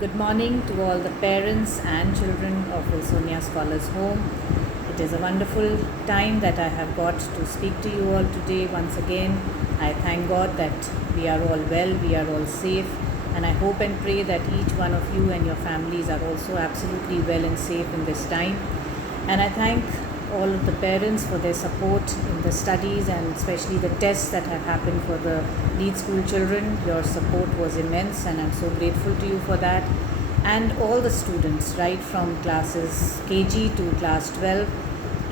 Good morning to all the parents and children of Wilsonia Scholars Home. It is a wonderful time that I have got to speak to you all today once again. I thank God that we are all well, we are all safe, and I hope and pray that each one of you and your families are also absolutely well and safe in this time. And I thank all of the parents for their support in the studies and especially the tests that have happened for the Leeds School children. Your support was immense and I'm so grateful to you for that. And all the students, right from classes KG to class 12,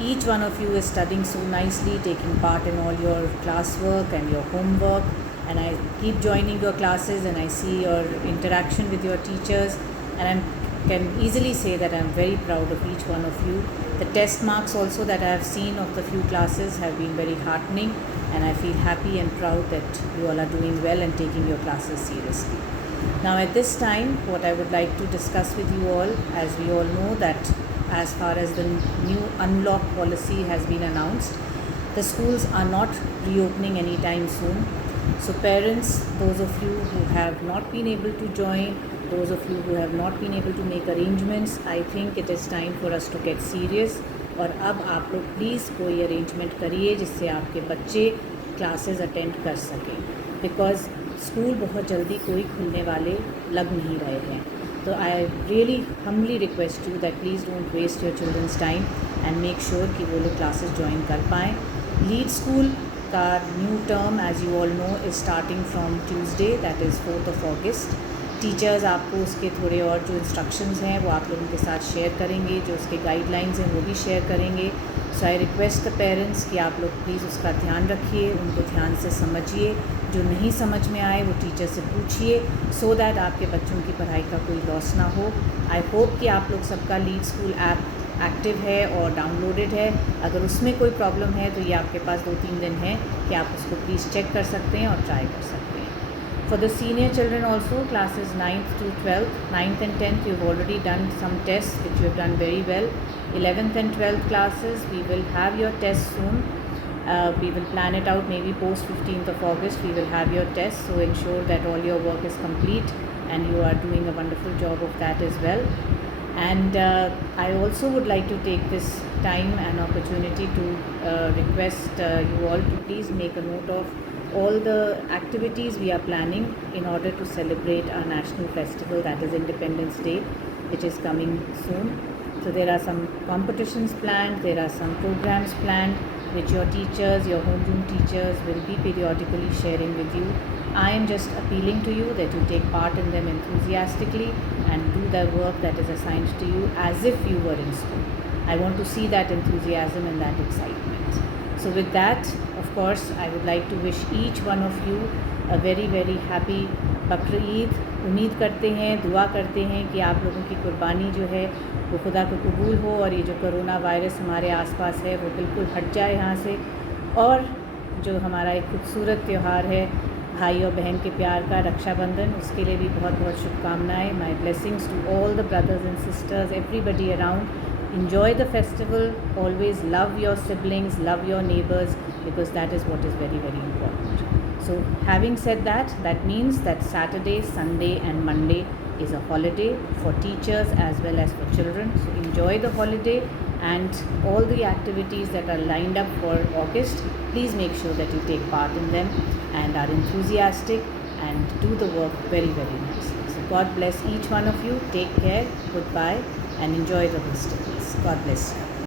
each one of you is studying so nicely, taking part in all your classwork and your homework. And I keep joining your classes and I see your interaction with your teachers, and I can easily say that I'm very proud of each one of you. The test marks also that I have seen of the few classes have been very heartening, and I feel happy and proud that you all are doing well and taking your classes seriously. Now at this time, what I would like to discuss with you all, as we all know that as far as the new unlock policy has been announced, the schools are not reopening anytime soon. So parents, those of you who have not been able to join, those of you who have not been able to make arrangements, I think it is time for us to get serious. और अब आप लोग please कोई arrangement करिए जिससे आपके बच्चे classes attend कर सकें, बिकॉज़ स्कूल बहुत जल्दी कोई खुलने वाले लग नहीं रहे हैं. तो I really humbly request you that please don't waste your children's time and make sure कि वो लोग क्लासेस ज्वाइन कर पाएँ. लीड स्कूल का new term, as you all know, is starting from Tuesday, that is 4th of August. Teachers आपको उसके थोड़े और जो इंस्ट्रक्शंस हैं वो आप लोगों के साथ शेयर करेंगे, जो उसके गाइडलाइंस हैं वो भी शेयर करेंगे. सो आई रिक्वेस्ट द पेरेंट्स कि आप लोग प्लीज़ उसका ध्यान रखिए, उनको ध्यान से समझिए, जो नहीं समझ में आए वो टीचर से पूछिए, सो दैट आपके बच्चों की पढ़ाई का कोई लॉस ना हो. आई होप कि आप लोग सबका लीड स्कूल ऐप एक्टिव है और डाउनलोडेड है. अगर उसमें कोई प्रॉब्लम है तो ये आपके पास 2-3 दिन है कि आप उसको प्लीज़ चेक कर सकते हैं और ट्राई कर सकते हैं. For the senior children also, classes 9th to 12th, 9th and 10th, you've already done some tests which you've done very well. 11th and 12th classes, we will have your tests soon. We will plan it out maybe post 15th of August. We will have your tests, so ensure that all your work is complete and you are doing a wonderful job of that as well. And I also would like to take this time and opportunity to request you all to please make a note of all the activities we are planning in order to celebrate our national festival, that is Independence Day, which is coming soon. So there are some competitions planned, there are some programs planned which your teachers, your homeroom teachers will be periodically sharing with you. I am just appealing to you that you take part in them enthusiastically and do the work that is assigned to you as if you were in school. I want to see that enthusiasm and that excitement. So with that, of course, I would like to wish each one of you a very very happy Bakr Eid. उम्मीद करते हैं, दुआ करते हैं कि आप लोगों की कुर्बानी जो है वो खुदा को कबूल हो और ये जो कोरोना वायरस हमारे आसपास है वो बिल्कुल हट जाए यहाँ से. और जो हमारा एक खूबसूरत त्यौहार है भाई और बहन के प्यार का, रक्षाबंधन, उसके लिए भी बहुत बहुत शुभकामनाएँ. My blessings to all the brothers and sisters, everybody around. Enjoy the festival. Always love your siblings, love your neighbors, because that is what is very very important. So having said that, that means that Saturday, Sunday and Monday is a holiday for teachers as well as for children. So enjoy the holiday and all the activities that are lined up for August. Please make sure that you take part in them and are enthusiastic and do the work very very nicely. So God bless each one of you. Take care. Goodbye and enjoy the festivals. God bless you.